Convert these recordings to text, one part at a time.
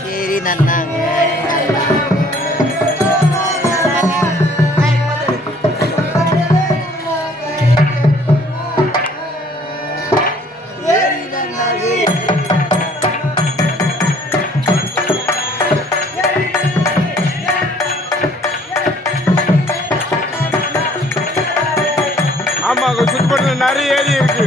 சரி நன்னாங்க ஆமா சுற்றுப்பட்டில் நிறைய ஏரி இருக்கு.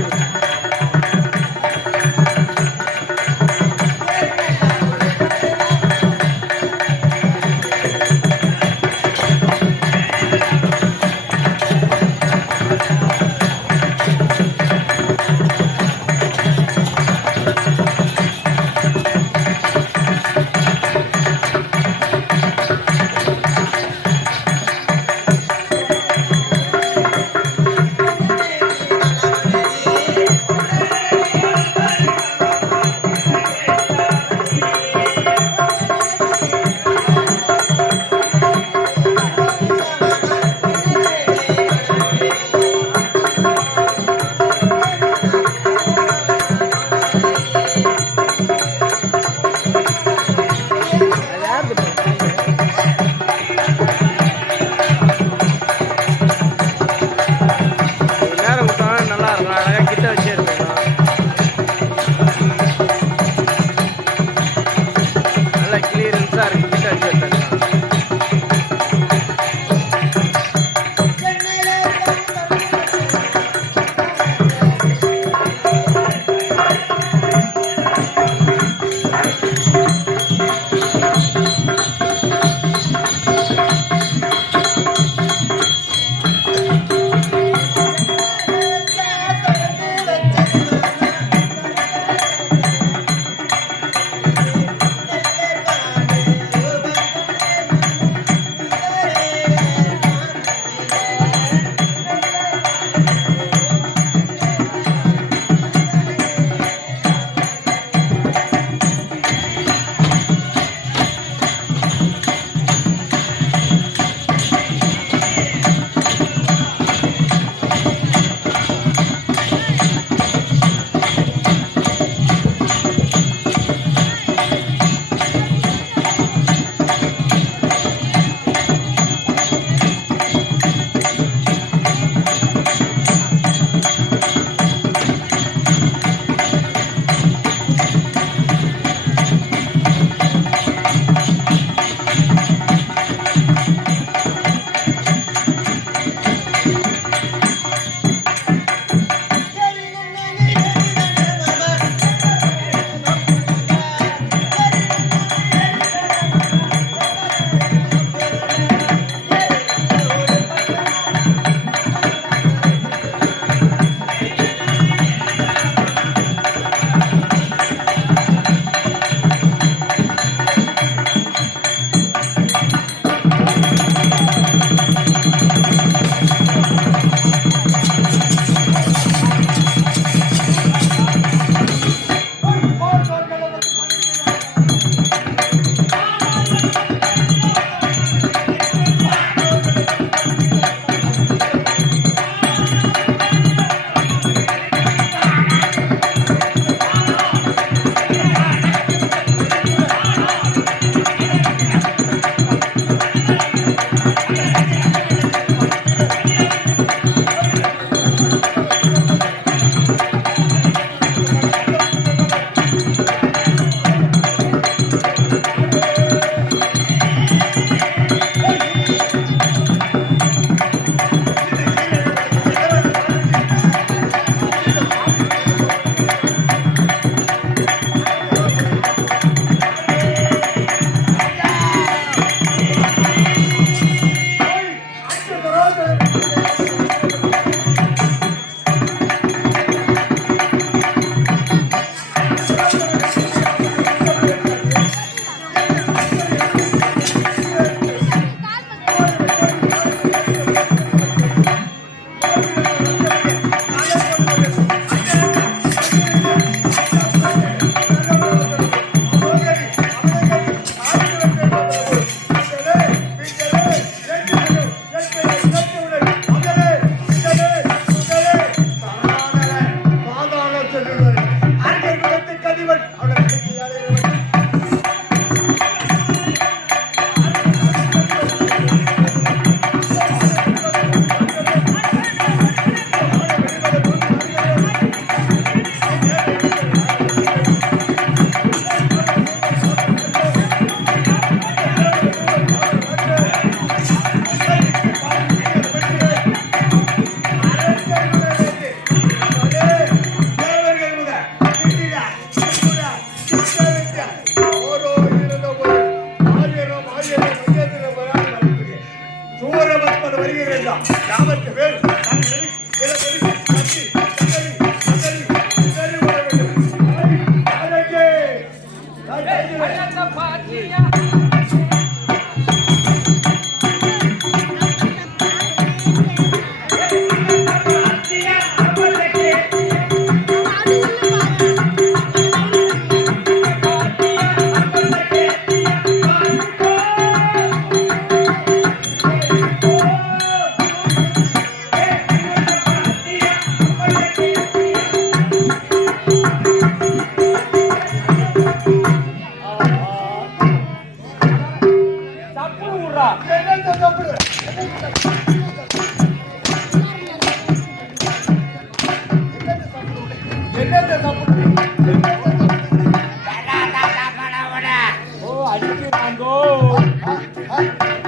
ஓ அடிக்கிறாண்டோ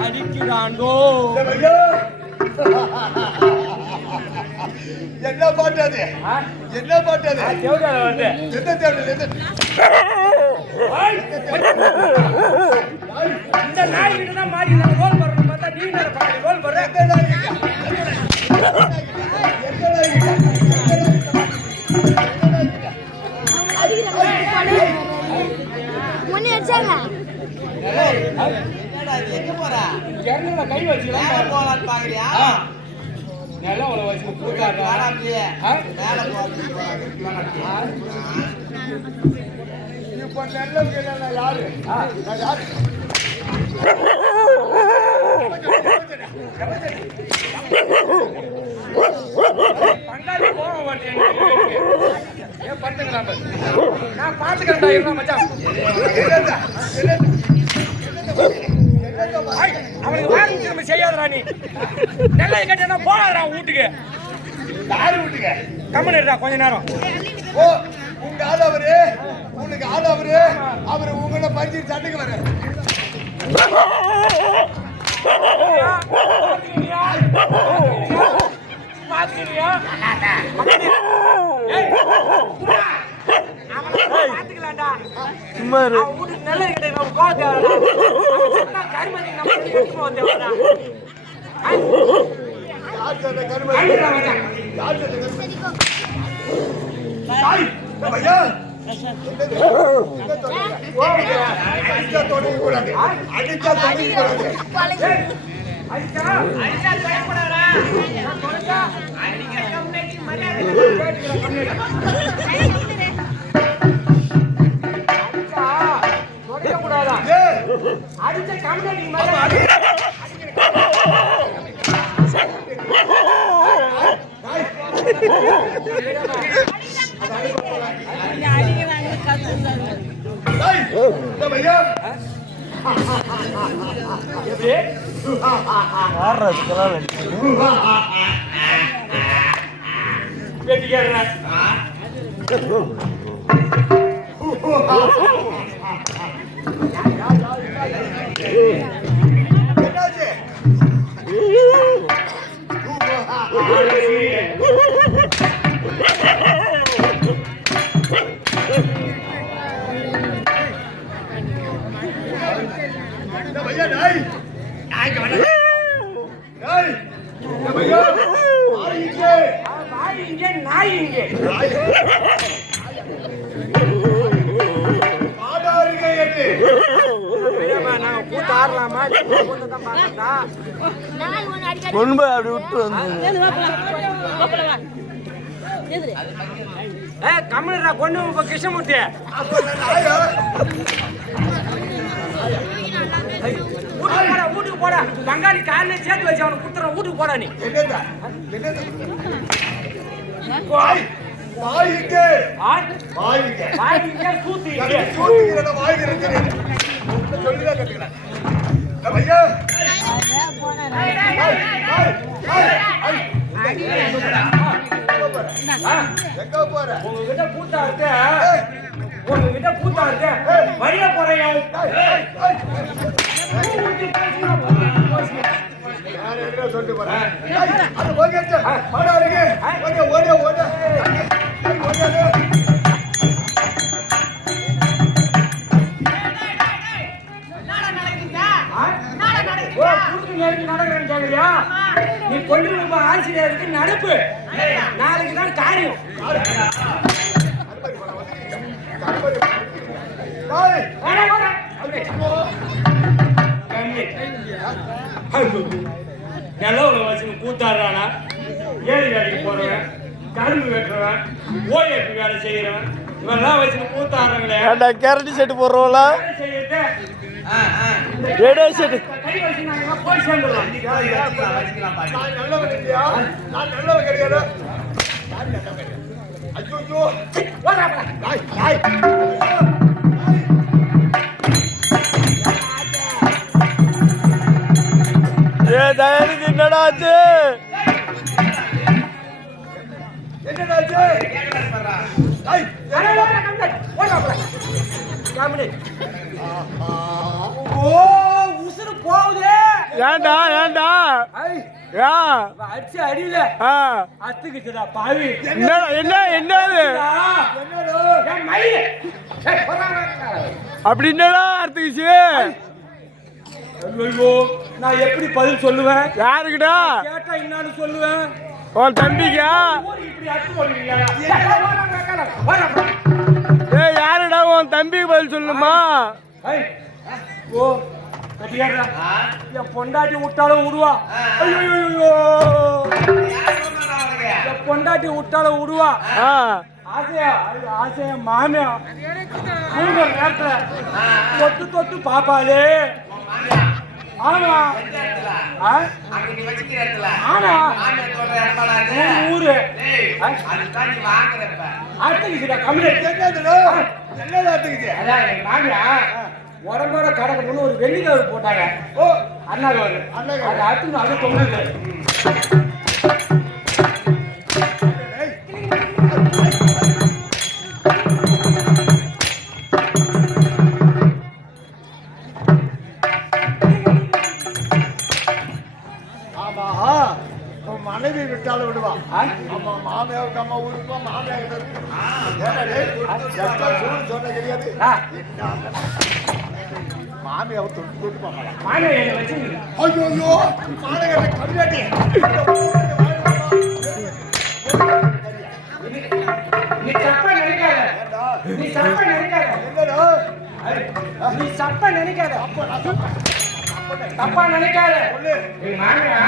அடிக்கிறாண்டோ. என்ன பாட்டு அது? என்ன பாட்டு அது? தேவதால வந்து எந்த தேவதால? இந்த நாய் கிட்ட தான் மாறி நான் ரோல் பண்றேன் பார்த்தா நீ என்ன பாரு ரோல் பண்ற. எந்த நாய் கிட்ட? எந்த நாய் கிட்ட? முன்னே வச்சாங்க எங்க போற? எங்க கை வச்சுக்கலாம் போலான்னு பாக்குறியா? நல்லா உள்ள வச்சு கூட்டாடா. மேல போறா. இப்ப நல்ல கேளா யாரு? யாரு? பங்காளி போக மாட்டேன். ஏன் பண்றீங்களா? நான் பாத்துக்கிறேன்டா என்ன மச்சான். அவனுக்கு வாங்கி திரும்ப செய்யாதடா நீ. நல்லா கேட்டா போடாதடா வீட்டுக்கு. யாரு வீட்டுக்கு? கம்மன் இருடா கொஞ்ச நேரம். ஓ உங்க ஆள் அவரு, உனக்கு ஆள் அவரு, அவரு உங்களை பறிச்சு சண்டைக்கு வர. பாத்துக்கிறியா? சும்மா நல்ல கிட்ட கருமதி நம்ம யார் சொன்ன கருமதி? யார் சொன்ன கருமதி? தாய் பையா அடிச்சா தொடங்கி கூடாது. அடிச்சா தொடங்கி கூடாது. அடிச்சா பயப்படாதடா. தொலைச்சா அடிக்க கம்ப்ளைண்ட் மரியாதை அடிச்ச கம்ப்ளைண்ட் கொண்டு அப்படி விட்டு கமலா கொண்டு கிருஷ்ணமூர்த்தி வீட்டுக்கு போட பங்காளி காலையில சேர்த்து வச்சு அவனுக்கு குத்துற வீட்டுக்கு போட நீ உங்ககிட்ட கூத்தா இருக்க உங்ககிட்ட கூத்தா இருக்க வழிய போறேன் சொல்லிட்டு போறேன் ஓட ஓட நீ கொண்டு ஆசிரியருக்கு நடப்பு நாளைக்கு தான் காரியம் நிலவுல வச்சு கூத்தாடுறானா ஏழு வேலைக்கு போறவன் கரும்பு வெட்டுறவன் ஓய்வு வேலை செய்யறவன் இவெல்லாம் வச்சு கூத்தாடுறாங்களே கேரட்டி செட்டு போடுறோம்ல ரேடியோ செட்டு போய் சேர்ந்துடலாம் நான் நல்லவன் இல்லையா? நான் நல்லவன் கிடையாது. ஐயோ தயாரிக்கு என்னடாச்சு என்னடாச்சு ஐய் ஓ உசுறு போகுதே. ஏன்டா ஏன்டா யா அடிச்சு அடியில ஆ அத்துக்குச்சுடா பாவி. என்ன என்ன என்னது என்னடா என் மயிலே. அப்படி என்னடா அர்த்தகிச்சு ஐயோ நான் எப்படி பதில் சொல்லுவேன்? யாருக்குடா கேட்டா என்னன்னு சொல்லுவேன்? உன் தம்பிக்கா ஊருக்கு இப்படி அடிச்சு போடுவீங்களா? ஏய் யாருடா உன் தம்பிக்கு பதில் சொல்லணுமா ஐய் ஓ கட்டியாடுறா என் பொண்டாட்டி விட்டாலும் விடுவா. ஐயோ என் பொண்டாட்டி விட்டாலும் விடுவா. ஆ ஆசையா ஆசையா மாமியா தூங்குற நேரத்துல தொட்டு தொட்டு பாப்பாளே. ஆமா ஆ? ஆமா உன் ஊரு அடுத்துக்கிட்டா கம்மியா என்னதுடா என்னடா அத்துக்குச்சு அதான் எங்க மாமியா உடம்போட கடக்கணும்னு ஒரு வெள்ளி கவர் போட்டாங்க. ஓ அண்ணா கவர் அண்ணா கவர். அது அடுத்து அது தொங்குது. ஆமா உன் மனைவி விட்டாலும் விடுவா ஆ? ஆமா மாமியாவுக்கு அம்மா ஊருப்பா மாமியாவுக்கு இருக்கு சொன்ன கிடையாது ஆ, மாமியாவை தொட்டு தொட்டு பாக்கலாம் மாமியா என்னை வச்சுங்க. ஐயோ ஐயோ மாநகர கவிதாட்டி நீ தப்பா நினைக்காத. நீ தப்பா நினைக்காத. என்னடா நீ தப்பா நினைக்காத. தப்பா நினைக்காத. சொல்லு எங்க மாமியா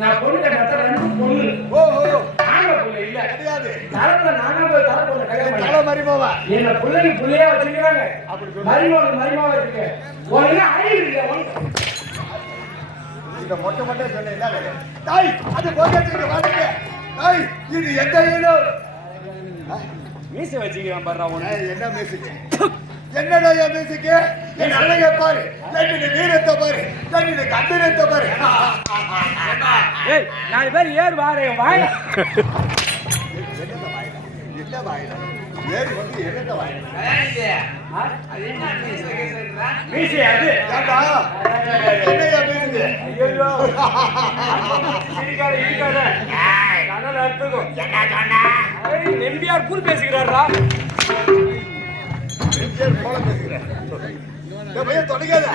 நான் பொண்ணு கட்ட ரெண்டு பொண்ணு ஓஹோ ஆம்பளை புள்ள இல்ல கிடையாது தரப்புல நானா போய் தரப்புல கல்யாணம் பண்ணேன். தலை மாதிரி போவா என்ன பிள்ளைங்க பிள்ளையா வச்சிருக்காங்க. அப்படி சொல்லு. மருமகா வச்சிருக்க உடனே அறிவு இல்லை உனக்கு. இந்த மொட்டை மட்டும் சொன்னேன் தாய் அது போட்டு வாங்க தாய் இது எந்த வீடு மீசை வச்சுக்கிறான் பாரு உனக்கு. என்ன மியூசிக் என்னடா என் மியூசிக் என் அழகை பாரு என்னுடைய வீரத்தை பாரு என்னுடைய கம்பீரத்தை பாரு ஏய் 4 பேர் ஏறு வாரே வாய். என்ன வாயில ஏறி வந்து என்னத்த வாயில மீசை அது. ஏண்டா என்னையா மியூசிக் ஐயோ சிரிக்காத இருக்காத. கடல அறுத்துக்கும். என்ன சொன்னா? ஏய் நம்பியார் கூல் பேசிக்கிறாரா? போல பேசுகிறேன் இந்த பையன் தொடங்காத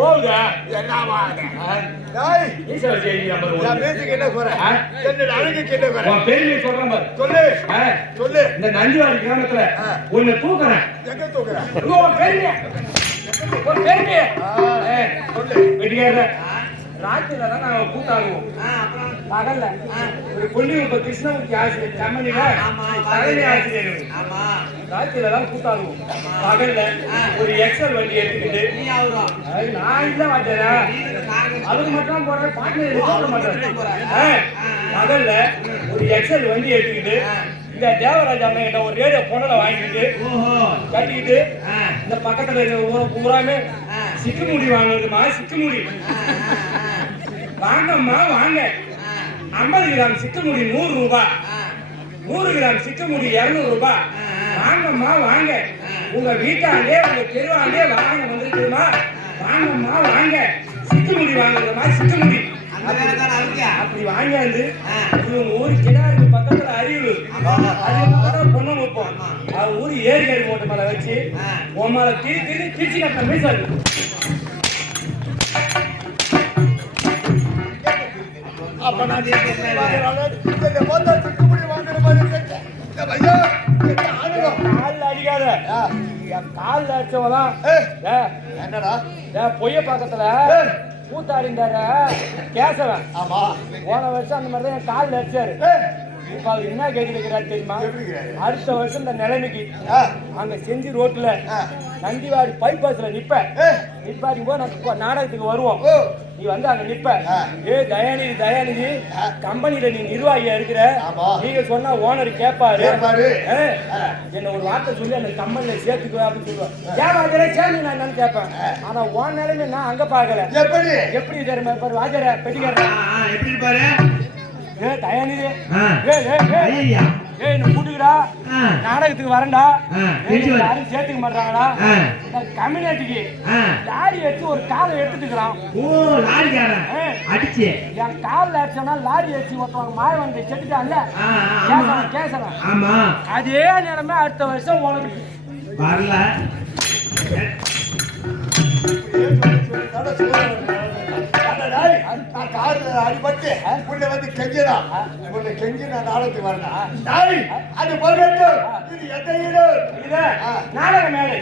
ஓவுதா என்ன வாங்க தாய் மீசை வச்சுக்கிறான் பாரு என் உனக்கு. மியூசிக் என்ன குறை என்னோட அழகுக்கு என்ன குறை உன் பெருமையை சொல்றேன் பாரு. சொல்லு ஆ, சொல்லு இந்த நஞ்சுவாடி கிராமத்துல உன்னை தூக்குறேன். எங்க தூக்குற உன் பெருமையை உன் பெருமையை சொல்லு வெடிக்காத. ராத்திரில தான் நாங்க கூட்டாடுவோம். பகல்ல ஒரு கொல்லியூர் கிருஷ்ணமூர்த்தி ஆசிரியர் கம்பெனில தலைமை ஆசிரியர். ராத்திரில தான் கூட்டாடுவோம். பகல்ல ஒரு எக்ஸல் வண்டி எடுத்துக்கிட்டு அது நான் இல்ல மாட்டேன். அதுக்கு மட்டும் போறேன் பாட்டு போட மாட்டேன். பகல்ல ஒரு எக்ஸல் வண்டி எடுத்துக்கிட்டு இந்த தேவராஜ் அண்ணன் கிட்ட ஒரு ரேடியோ பொண்ணல வாங்கிக்கிட்டு கட்டிக்கிட்டு இந்த பக்கத்துல இருக்கிற பூராமே சிக்குமுடி வாங்குறதுமா சிக்குமுடி வாங்கம்மா வாங்க 50 கிராம் சிக்குமுடி 100 ரூபாய் 100 கிராம் சிக்குமுடி 200 ரூபாய் வாங்கம்மா வாங்க உங்க வீட்டாண்டே உங்க தெருவாண்டே வாங்க வந்துருக்குமா வாங்கம்மா வாங்க சிக்குமுடி வாங்குறதுமா சிக்குமுடி அப்படி வாங்கியாந்து இவங்க ஊரு கிடாருக்கு பக்கத்துல அறிவு பொண்ணு வைப்போம். அது ஊரு ஏரிக்கறி மூட்டை மேல வச்சு உன் மேல திருச்சி கட்ட மீசாது. அப்ப நான் இந்த போத்தா சிக்குமுடி வாங்குற மாதிரி கேட்டேன் இந்த பையன் என்ன ஆடுவோம் காலில் அடிக்காத. என் காலில் அடிச்சவதான் என்னடா பொய்ய பக்கத்துல கூத்தாடிந்தார கேசவன் ஆமா போன வருஷம் அந்த மாதிரி தான் என் காலில் அடிச்சாரு. இப்ப அவர் என்ன கேட்டு வைக்கிறாரு தெரியுமா? அடுத்த வருஷம் இந்த நிலைமைக்கு அங்க செஞ்சி ரோட்ல நந்திவாடி பைபாஸ்ல நிப்பாட்டி போய் நான் நாடகத்துக்கு வருவோம். நீ வந்து அங்க நிப்ப. தயாநிதி கம்பெனில நீ நிர்வாகியா இருக்கிற. நீங்க சொன்னா ஓனர் கேட்பாரு. என்ன ஒரு வார்த்தை சொல்லி அந்த கம்பெனில சேர்த்துக்குவேன் அப்படின்னு சொல்லுவேன். சேர்ந்து நான் என்னன்னு கேட்பேன். ஆனா ஓன் நிலைமை நான் அங்க பாக்கல. எப்படி தெரியுமா? பாரு வாஜர பெட்டிக்கார எப்படி பாரு ஏய் தயாநிதி ஆ. ஏய் ஏய் ஏய் ஐயா ஏய் என்ன கூட்டுக்குடா ஆ. நாடகத்துக்கு வரேன்டா ஆ, ஏய், தெரிஞ்சு வர. யாரும் சேர்த்துக்க மாட்டாங்கடா ஆ. கம்யூனிட்டிக்கு ஆ. லாரி எடுத்து ஒரு காலை எடுத்துட்டுக்கிறான் ஓ லாரிக்காரன் ஆ. அடிச்சு என் காலில் அடிச்சோன்னா லாரி அடிச்சு ஒருத்தவங்க மாய வந்து செத்துட்டான்ல ஆ, ஆமா. கேசரன் ஆமா அதே நேரமே அடுத்த வருஷம் உனக்கு வரல நான் கார்ல அடிபட்டு உன்னை வந்து கெஞ்சினா உன்னை கெஞ்சி நான் நாளைக்கு வரேன் டாய் அது போகட்டும் இது எந்த ஈடு இது நாடக மேடை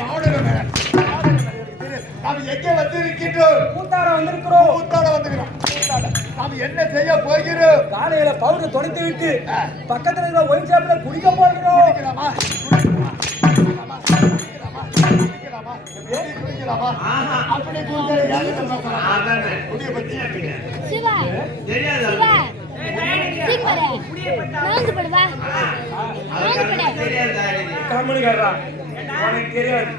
நாம் எங்கே வந்து இருக்கின்றோம் கூத்தாட வந்திருக்கிறோம் கூத்தாட வந்துக்கிறோம் நாம் என்ன செய்ய போகிறோம் காலையில பவுடர் தொலைத்து விட்டு பக்கத்துல இருக்கிற ஒயின் ஷாப்ல குடிக்க போகிறோம் குடிக்கலாமா குடிக்கலாமா குடிக்கலாமா எப்படி குடிக்கலாமா அப்படி குடிக்கிற அதானே குடிய பத்தி சிவா தெரியாது சிவா சீக்கிரம் நாந்து படுவா நாந்து படு கம்முனிக்காரா உனக்கு தெரியாது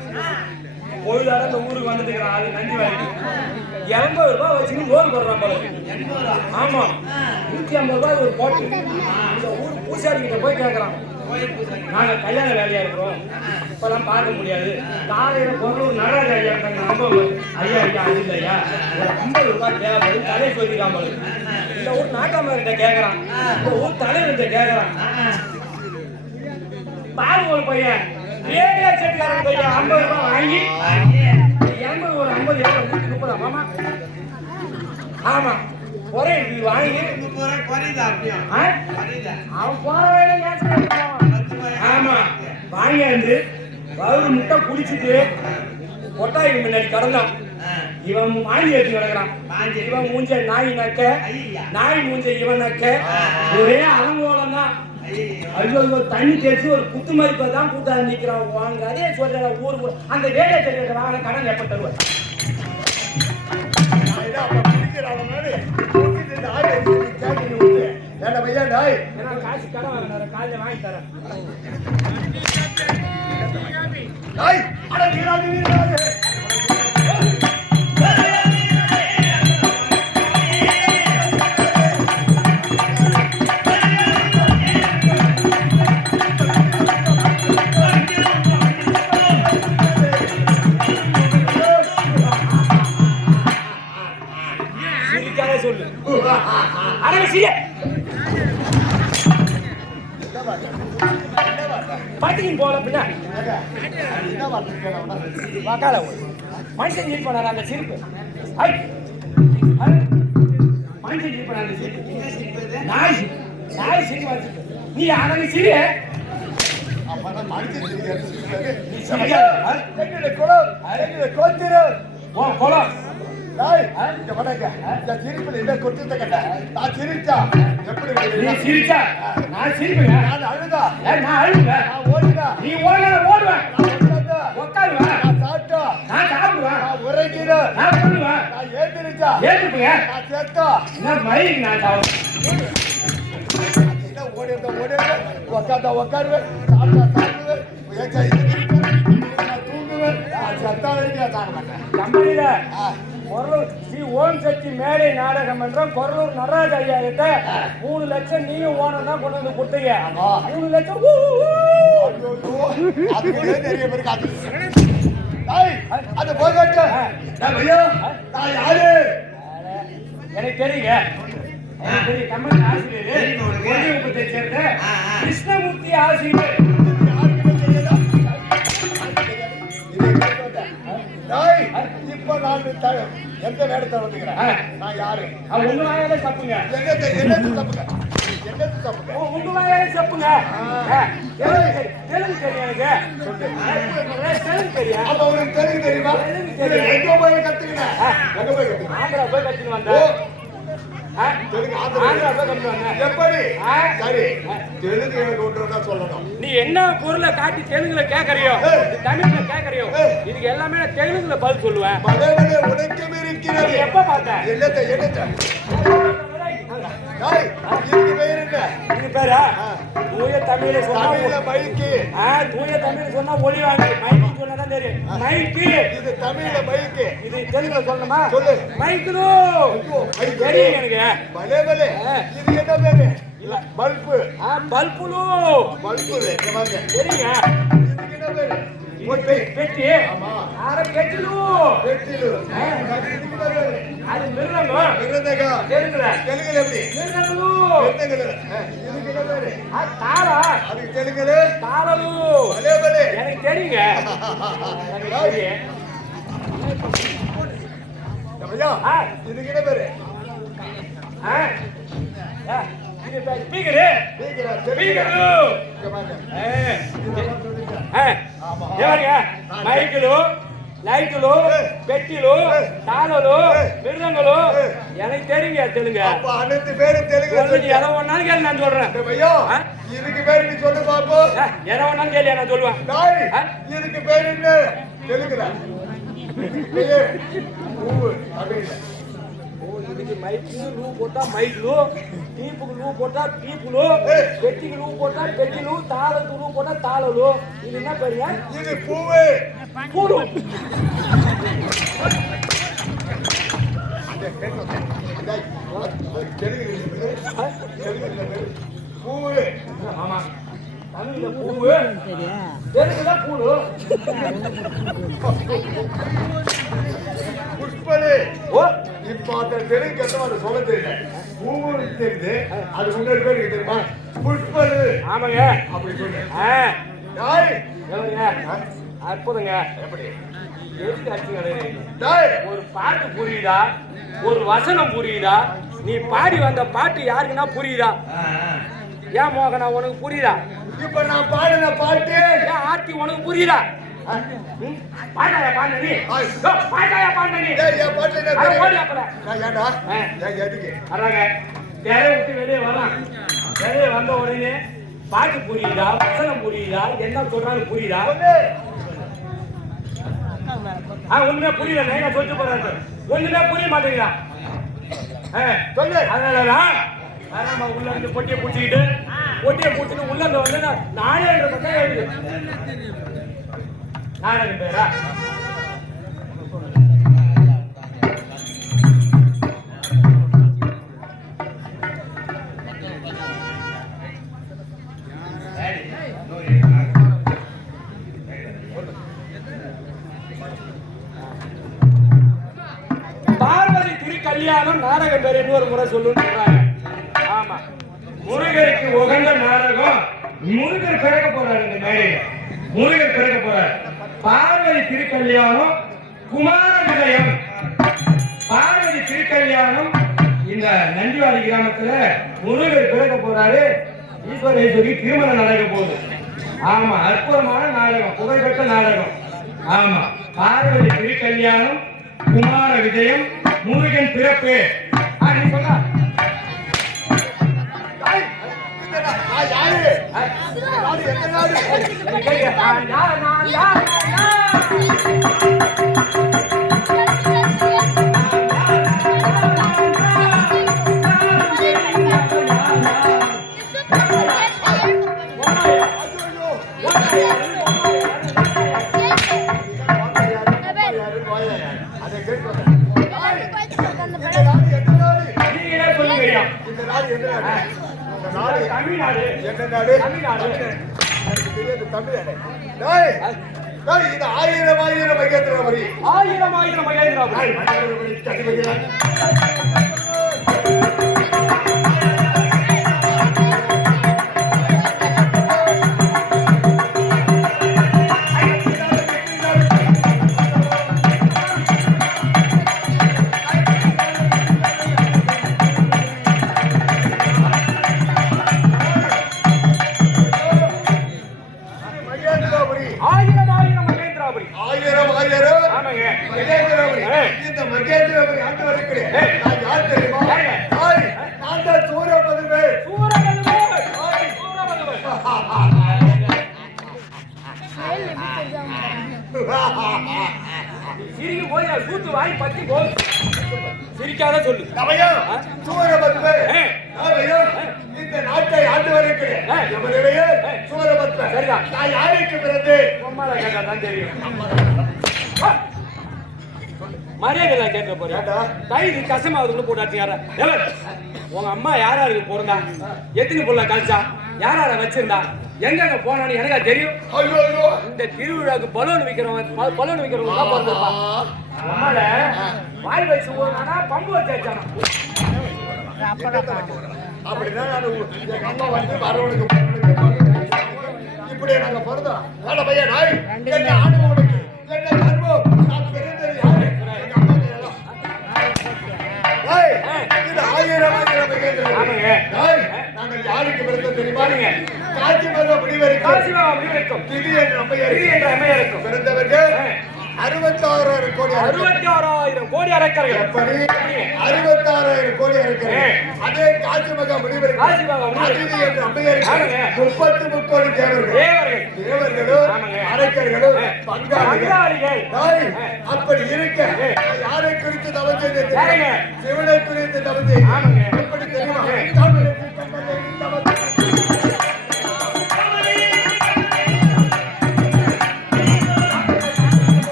கோயிலாட இந்த ஊருக்கு வந்துட்டுக்கிறான் அது நன்றி வாங்கி 80 ரூபாய் வச்சுன்னு லோன் போடுறான் போல ஆமா 150 ரூபாய் ஒரு போட்டு இந்த ஊர் பூசாரி கிட்ட போய் கேட்கறான் நாங்க கல்யாண வேலையா இருக்கிறோம் இப்பெல்லாம் பார்க்க முடியாது காலையில பொருள் நடராஜ ஐயா இருக்காங்க ரொம்ப ஐயா ஐயா அது இல்லையா ஒரு 50 ரூபாய் தேவைப்படும் தலை சொல்லிக்காம போல இந்த ஊர் நாட்டாமர்கிட்ட கேட்கறான் இந்த ஊர் தலைவர்கிட்ட கேட்கறான் பாருங்க ஒரு பையன் ரேடியோ செட்காரன் பையன் 50 ரூபாய் வாங்கி 80 ஒரு 50 எவ்வளவு 130 மாமா ஆமா ஒரே இது வாங்கி குறையுதா அப்படியும் ஆ? குறையுதா அவன் போற வேலை ஆமா வாங்கி வந்து வவுறு முட்டை குடிச்சிட்டு கொட்டாய் முன்னாடி கடந்தான் இவன் வாங்கி எடுத்து கிடக்குறான் இவன் மூஞ்ச நாய் நக்க நாய் மூஞ்ச இவன் நக்க ஒரே அலங்கோலம் தான் ஐயோ தண்ணி தேய்ச்சி ஒரு குத்து மதிப்பை தான் கூட்டாது நிற்கிறான் வாங்க அதே சொல்ற ஊருக்கு அந்த வேலையை தெரியாத வாங்கின கடன் எப்ப தருவேன் ஏன்னா காசு கடன் வாங்கினார காலையில வாங்கி தரேன் சிரிக்காத சொல்லு அரசிய பாட்டிக்கு போல பின்ன வாக்கால மனுஷன் ஜீப் பண்ணார அந்த சிரிப்பு ஐ ஐ. மனுஷன் ஜீப் பண்ணார அந்த சிரிப்பு நாய் சிரிப்பு வச்சுட்டு நீ அழகு சிரிய குளம் நீ சிரிச்சா நான் சிரிப்பேன் நான் அழுவேன் நீ ஓடுவேன் உட்காருவேன் நான் சாப்பிடுவேன் நான் பண்ணுவேன் ஏற்றுப்பேன் என்ன மயில் நான் சாப்பிடுவேன் கம்பெனியில ஓம் சக்தி மேடை நாடகம் என்றோம் கொரலூர் நடராஜ ஐயா கிட்ட 3 லட்சம் நீயும் ஓனர் தான் கொண்டு வந்து கொடுத்தீங்க 3 லட்சம் அது போகட்டும் எனக்கு தெரியுங்க எனக்கு தெரியும் கம்பெனி ஆசிரியர் சேர்ந்த கிருஷ்ணமூர்த்தி ஆசிரியர் இப்ப நான் எந்த நேரத்தை வந்துக்கிறேன் நான் யாரு உங்க வாயாலே தப்புங்க என்னது தப்புங்க என்னது தப்புங்க உங்க வாயாலே தப்புங்க தெலுங்கு தெரியும் எனக்கு தெலுங்கு தெரியும் அப்ப உனக்கு தெலுங்கு தெரியுமா எங்க போய் கத்துக்கினேன் எங்க போய் கத்துக்கினேன் ஆந்திரா போய் கத்துன்னு வந்தேன் ஆந்திரா போய் கத்துட்டு வந்தேன் எப்படி சரி தெலுங்கு எனக்கு ஒன்று சொல்லணும் நீ என்ன பொருளை காட்டி தெலுங்குல கேக்குறியோ தமிழ்ல கேக்குறியோ இதுக்கு எல்லாமே நான் தெலுங்குல பதில் சொல்லுவேன் பலவழி உனக்கும் இருக்கிறது எப்ப பார்த்தேன் என்னத்தை இதுக்கு பேர் என்ன இது பேரா தூய தமிழ்ல சொன்னா தமிழ்ல மைக்கு தூய தமிழ்ல சொன்னா ஒளி வாங்கி மைக்கு சொன்னாதான் தெரியும் மைக்கு இது தமிழ்ல மைக்கு இது தெலுங்குல சொல்லணுமா சொல்லு மைக்கு தெரியும் எனக்கு பலே இது என்ன பேரு இல்ல பல்பு பல்புலு பல்பு இந்த மாதிரி சரிங்க. இதுக்கு என்ன பேரு பெட்டி பெட்டி ஆமா அரை பெட்டிலு பெட்டிலு இதுக்கு என்ன பேரு அது மிருதங்கம் மிருதங்கம் தெலுங்குல தெலுங்குல எப்படி மிருதங்கலு மிருதங்கல இதுக்கு என்ன பேரு தாளா அதுக்கு தெலுங்குல தாளலு பலே பலே எனக்கு தெரியுங்க. எனக்கு தெரியும். ஐயா இதுக்கு என்ன பேரு இது ஸ்பீக்கரு ஸ்பீக்கரா ஸ்பீக்கரு இங்க பாருங்க మైకులు లైట్లు పెట్టిలు తాళలు మిరుదంగులు எனக்கு தெரியுங்க தெலுங்கு. அப்ப அனைத்து பேரும் தெலுங்குல உங்களுக்கு எதை ஒண்ணாலும் கேளு நான் சொல்றேன். ஐயா இதுக்கு பேரு நீ சொல்லு பாப்போம் எதை ஒண்ணாலும் கேளு நான் சொல்லுவேன். டாய் இதுக்கு பேரு என்ன தெலுங்குல பேரு ஊ அப்படியே இதுக்கு மைக்கு லூ போட்டா மைக்லு டீப்புக்கு லூ போட்டா டீப்புலு பெட்டிக்கு லூ போட்டா பெட்டிலு தாளத்துக்கு லூ போட்டா தாளலு. இது என்ன பேருங்க? இது பூவு பூடு. பூவு ஆமா தமிழ்ல பூவு தெலுங்குல பூடு. புஷ்பலு ஓ இப்ப அந்த தெலுங்கு கட்டமா சொல்ல தெரியல பூவு தெரியுது அது முன்னாடி பேரு தெரியுமா புஷ்பலு ஆமாங்க அப்படி சொல்லு டாய் டாய் அற்புதங்க. எப்படி எதுக்கு அடிச்சு டாய் ஒரு பாட்டு புரியுதா? ஒரு வசனம் புரியுதா? நீ பாடி வந்த பாட்டு யாருக்குன்னா புரியுதா? ஏன் மோகனா உனக்கு புரியுதா? இப்ப நான் பாடின பாட்டு ஏன் ஆர்த்தி உனக்கு புரியுதா? பாட்டாயா பாண்ட நீ பாட்டாயா பாண்ட நீ என் பாட்டு என்ன அட தெரியும்? ஓடி அப்பல நான் ஏன்டா ஏன் எதுக்கு அறாங்க தேரை விட்டு வெளியே வரலாம். வெளியே வந்த உடனே பாட்டு புரியுதா? வசனம் புரியுதா? என்ன சொல்றாலும் புரியுதா? ஒண்ணுமே புரியல. நான் சொல்லிட்டு போறாரு ஒண்ணுமே புரிய மாட்டேங்கிறா. சொல்லு அதனாலதான் நம்ம உள்ள இருந்து பொட்டியை பிடிச்சிக்கிட்டு உள்ள இருந்து வந்து நானே பக்கம் எழுது நாடகம் பேரா பார்வதி திருக்கல்யாணம் நாடகம் பேர் இன்னொரு முறை சொல்லுங்க. ஆமா முருகருக்கு உகந்த நாடகம். முருகர் பிறக்க போறாரு இந்த மேடையில. முருகர் பிறக்க போறாரு. பார்வதி திருக்கல்யாணம் குமார விஜயம். பார்வதி திருக்கல்யாணம் இந்த நந்திவாடி கிராமத்துல முருகர் பிறக்க போறாரு. ஈஸ்வரேஸ்வரி திருமணம் நடக்க போகுது. ஆமா அற்புதமான நாடகம், புகழ்பெற்ற நாடகம். ஆமா பார்வதி திருக்கல்யாணம் குமார விஜயம் முருகன் பிறப்பு. நீ சொன்னா யாரு நாடு எந்த நாடு அதை கேட்க நீங்களே சொல்லுங்க. இந்த நாடு எந்த நாடு இந்த நாடு தமிழ்நாடு. என்ன நாடு தமிழ்நாடு. எனக்கு தெரியாது தமிழ்நாடு. டேய் டேய் இது ஆயிரம் மகேந்திரபுரி. ஆயிரம் மகேந்திரபுரி. மகேந்திரபுரி கதிபதியார் இந்த மகேந்திரபுரி ஆண்டு வரைக்கும் நான் யார் தெரியுமா? நான் தான் சூரபதுமே. சிரிக்கும் போது சூத்து வாய் பத்தி போது சிரிக்காத சொல்லு. சூரபதுமே இந்த நாட்டை ஆண்டு வரைக்கும் சூரபத்ம. சரிதான். நான் யாருக்கு பிறந்து அம்மாவை கேட்டா தான் தெரியும். மரியாதை கேட்க போறேன். கை கசமாவதுக்குள்ள போட்டாச்சு யாரா உங்க அம்மா யாராருக்கு பிறந்தா, எத்தனை புள்ள கழிச்சா, யாரார வச்சிருந்தா, எங்க போனான்னு எனக்கா தெரியும். ஐயோ ஐயோ இந்த திருவிழாக்கு பலூன் விக்கிறவங்க தான் பிறந்திருப்பா. அம்மால வாய் வச்சு போனானா பம்பு வச்சாச்சானா. அப்படின்னா நான் எங்க அம்மா வந்து வரவனுக்கு இப்படியே நாங்க பிறந்தோம். வேலை பையன் நாய் என்ன ஆணவம் உனக்கு என்ன கர்மம் நான் பிறந்தது யாரு எங்க அம்மா கையால. இது 1000 ஆமாங்க. நாங்கள் யாருக்கு பிறந்தோம் தெரியுமா? பாருங்க. காட்சி மக முடிவெடுக்கும் திதி என்ற அம்மையாருக்கு பிறந்தவர்கள் 66,000 கோடி 66,000 கோடி அரக்கர்கள். எப்படி 66,000 கோடி அரக்கர்கள். அதே காட்சி மகா முனிவருக்கு காட்சி மகா முனிவர் திதி என்ற அம்மையாருக்கு 33 கோடி தேவர்களும் அரக்கர்களும் பங்காளிகள். அப்படி இருக்க யாரை குறித்து தவம் செய்த சிவனை குறித்து தவம் செய்த எப்படி தெரியுமா?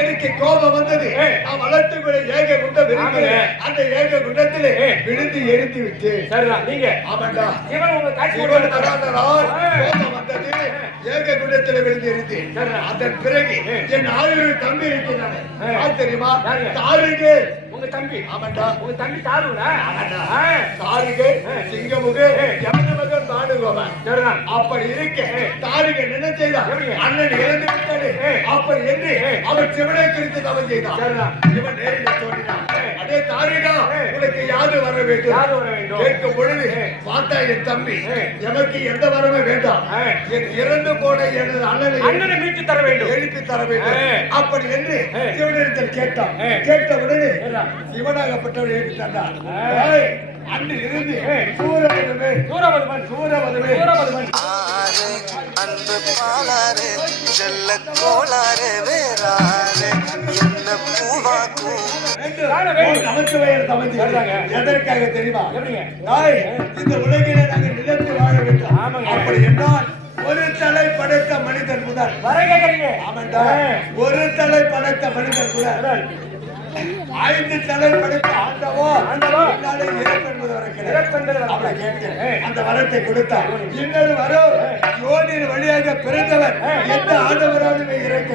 எனக்கு கோபம் வந்தது. நான் வளர்த்து ஏக குண்டம் விரும்பினேன். அந்த ஏக குண்டத்திலே விழுந்து எரிந்து விட்டு. நீங்க ஆமாண்டா இவன் உங்க காட்சி கோபம் வந்தது. ஏக குண்டத்திலே விழுந்து எரிந்து. அதன் பிறகு என் 1000 தம்பி இருக்கிறான் தெரியுமா? தாருகே உங்க தம்பி. ஆமாண்டா உங்க தம்பி தாருடா. ஆமாண்டா தாருகே சிங்கமுகே யமனமகன் தானுகோவன். அப்படி இருக்க தாருகே என்ன செய்தா? அண்ணன் இறந்து விட்டாரு. அப்படி என்று அவர் சிவனை குறித்து தவம் செய்தான். இவன் நேரில் தோன்றினான். அதே தாருகா உனக்கு யாது வர வேண்டும் கேட்கும் பொழுது பார்த்தா என் தம்பி எமக்கு எந்த வரமே வேண்டாம். என் இறந்து போன எனது அண்ணனை மீட்டு தர வேண்டும், எழுப்பி தர வேண்டும். அப்படி என்று சிவனிடத்தில் கேட்டான். கேட்ட உடனே சிவனாகப்பட்டவர் எழுப்பி தந்தார். அன்று இருந்து அன்பு பாலாறு செல்ல கோளாறு வேறாறு என்ன பூவாக்கும் எதற்காக தெரியுமா? இந்த உலகிலே நாங்கள் நிலத்து வாழ வேண்டும். அப்படி என்றால் ஒரு தலை படைத்த மனிதன் முதல் ஆமாண்டா ஒரு தலை படைத்த மனிதன் முதல் 5 தலை படைத்த ஆண்டவோ அந்த வரத்தை கொடுத்தார். இன்னொரு வரும் யோனின் வழியாக பிறந்தவர் எந்த ஆண்டவராலுமே இறக்க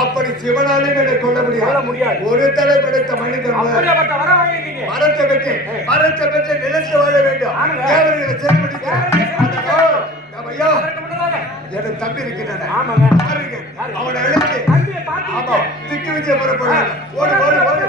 அப்படி சிவனாலும் என்னை கொல்ல முடியாது. ஒரு தலை படைத்த மனிதன் மரத்தை பெற்று நிலத்து வாழ வேண்டும். எனக்கு தம்பி இருக்கிறான். அவனை அழைத்து திக்கு விஜய புறப்படுவாங்க. ஓடு ஓடு ஓடு.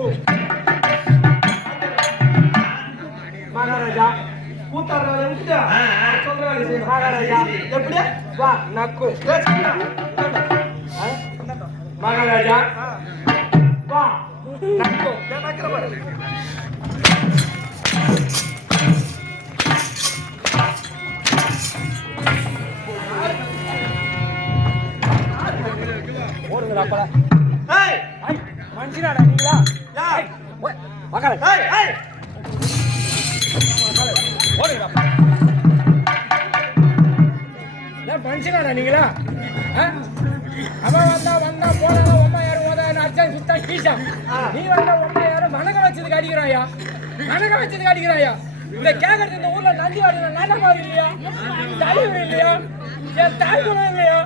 நக்கு மகாராஜா கூத்தாடுறத விட்டுட்டு சொல்ற வேலை செய்ய மகாராஜா எப்படி வா நக்கு மகாராஜா வா நக்கு நக்கற பாரு ஓடுங்கடா அப்பா ஏய் மனுஷனாடா நீங்களா ஏய் மகாராஜா ஏய் ஏய் ஓடுங்கடா நான் மனுஷனாடா நீங்களா அவன் வந்தா போனா அம்மா யாரும் ஓதான அடிச்சா சுத்தா கீசா நீ வந்தா அம்மா யாரும் மனக வச்சதுக்கு அடிக்கிறாயா மனக வச்சதுக்கு அடிக்கிறாயா இந்த கேக்குறது இந்த ஊர்ல நந்தி வாடுற நாடகம் இல்லையா தலைவர் இல்லையா என் தாய் குலம் இல்லையா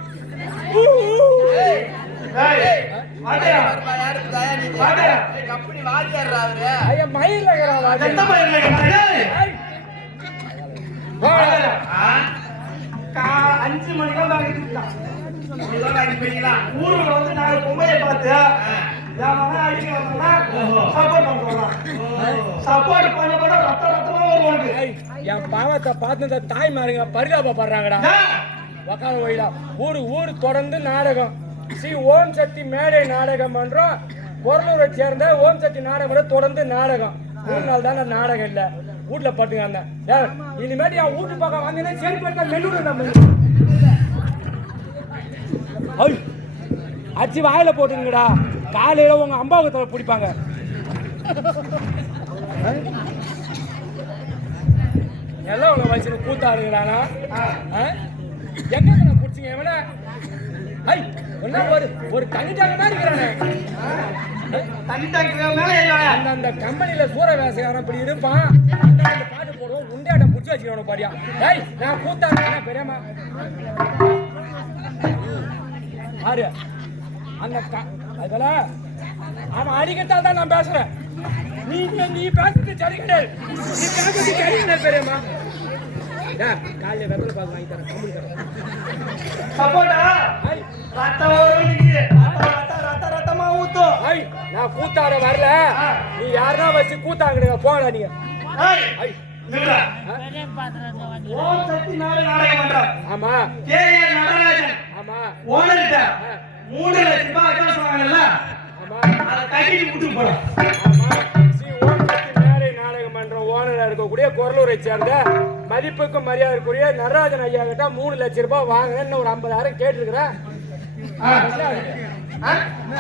ஐயா மயில் அஞ்சு மணிக்கு ஊர்ல வந்து நாங்க பொம்மையை பார்த்து சப்போர்ட் பண்ண ரத்தமா வருவாங்க என் பாவத்தை பார்த்து தாய் மாருங்க பரிதாபப்படுறாங்கடா வக்கால வயலா ஊரு தொடர்ந்து நாடகம் ஸ்ரீ ஓம் சக்தி மேடை நாடகம் பண்றோம் பொருளூரை சேர்ந்த ஓம் சக்தி நாடகம் தொடர்ந்து நாடகம் 3 நாள் தானே நாடகம் இல்ல வீட்டுல பட்டுங்க இனிமேட்டு என் வீட்டு பக்கம் வாங்கினா சரி போட்டா மெல்லூர் அச்சு வாயில போட்டுங்கடா காலையில உங்க அம்பாவுக்கு பிடிப்பாங்க எல்லாம் உங்க வயசுல கூத்தாடுங்கடானா எங்க பிடிச்சிங்க எவன ஒரு தனிட்டாங்க தான் இருக்கிறானே அந்த கம்பெனில சூற வேசையாரம் அப்படி இருப்பான் பாட்டு போடுவோம் உண்டையாட்டம் பிடிச்சி வச்சுக்கணும் பாடியா நான் கூத்தாடுறேன் பெரியம்மா ஆறு அந்த அதுல அவன் அடிக்கத்தால் தான் நான் பேசுறேன் நீ பேசுறது சரி கிடையாது நீ பேசுறது சரி கிடையாது பெரியம்மா காலையில வெப்பல பாக்கு வாங்கி தரேன் கம்பெனி தரேன் சப்போட்டா ரத்தமா ஊத்தும் நான் கூத்தாட வரல நீ யாரா வச்சு கூத்தாங்க போகல நீங்க ஆமா ஆமா ஓனர்ட்ட 3 லட்சம் ரூபாய் அட்வான்ஸ் வாங்கல ஆமா அத கட்டிட்டு விட்டு போறோம் ஆமா ஸ்ரீ ஓம் சக்தி மேடை நாடகம் மன்றம் ஓனரா இருக்கக்கூடிய கொரலூரை சேர்ந்த மதிப்புக்கும் மரியாதைக்குரிய நடராஜன் ஐயா கிட்ட 3 லட்சம் ரூபாய் வாங்குறேன்னு ஒரு 50,000 கேட்டிருக்கிறேன்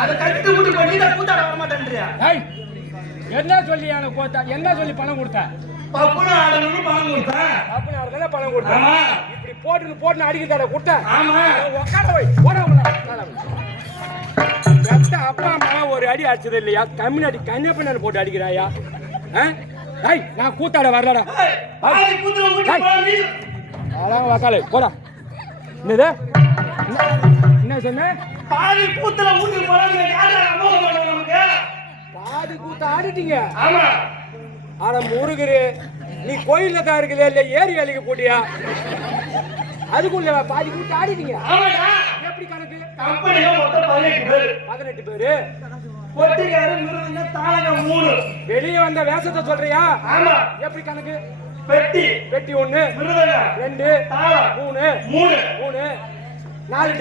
அத கட்டிட்டு விட்டு போய் நீ கூத்தாட வர மாட்டேன்றியா என்ன சொல்லி எனக்கு கோத்தா என்ன சொல்லி பணம் கொடுத்த பப்புன ஆடணும்னு பணம் கொடுத்த பப்புன ஆடல பணம் கொடுத்த ஆமா இப்படி போட்டு அடிக்கிறத கொடுத்த ஆமா உட்கார போய் போடா அப்பா அம்மா ஒரு அடி அடிச்சது இல்லையா கம்யூனிட்டி கன்னியப்பண்ண போட்டு அடிக்கிறாயா நான் கூத்தாட வரலடா வக்கால போடா என்னது என்ன சொன்ன பாதி கூத்துல ஊத்தி பாதி கூத்த ஆடிட்டீங்க ஆமா ஆனா முருகரு நீ கோயில்ல தான் இருக்கல இல்ல ஏரி வேலைக்கு போட்டியா அதுக்குள்ள பாதி கூத்த ஆடிட்டீங்க எப்படி கணக்கு கம்பெனில மொத்தம் 18 பேரு பொட்டிக்காரு மிருதுங்க தாளங்க 3 வெளிய வந்த வேஷத்தை சொல்றியா ஆமா எப்படி கணக்கு பெட்டி 1 மிருதுங்க 2 தாளம் 3 4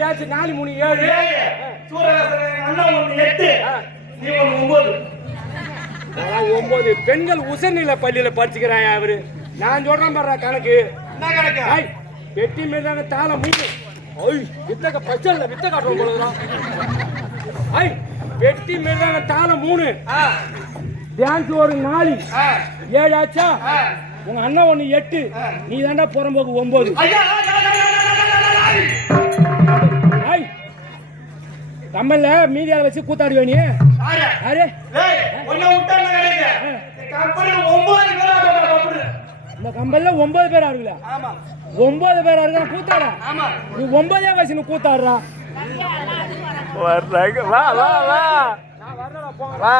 டான்ஸ் 4 3 7 சூரவேசன் அண்ணா 1 8 நீ 9 9 பெண்கள் உசர்நிலை பள்ளியில படிச்சுக்கிறாயா அவரு நான் சொல்றேன் பாரு கணக்கு என்ன கணக்கு பெட்டி மேல தாளம் 3 வித்தக பச்சல்ல வித்த காட்டுறோம் போலதான் பெட்டி மேல தாளம் 3 டான்ஸ் ஒரு 4 7 ஆச்சா உங்க அண்ணா 1 8 நீ தாண்டா புறம்போக்கு 9 கம்மல்ல மீதியால வச்சு கூத்தாடுவே நீ அரே ஒண்ணு விட்டா கிடைக்கு கம்பெனில 9 பேர் ஆடுறாங்க இந்த கம்பெனில 9 பேர் ஆடுறீங்களா ஆமா 9 பேர் ஆடுறாங்க கூத்தாடா ஆமா நீ 9 வயசு நீ கூத்தாடுறா வர்றாங்க வா வா வா நான் வரறா போ வா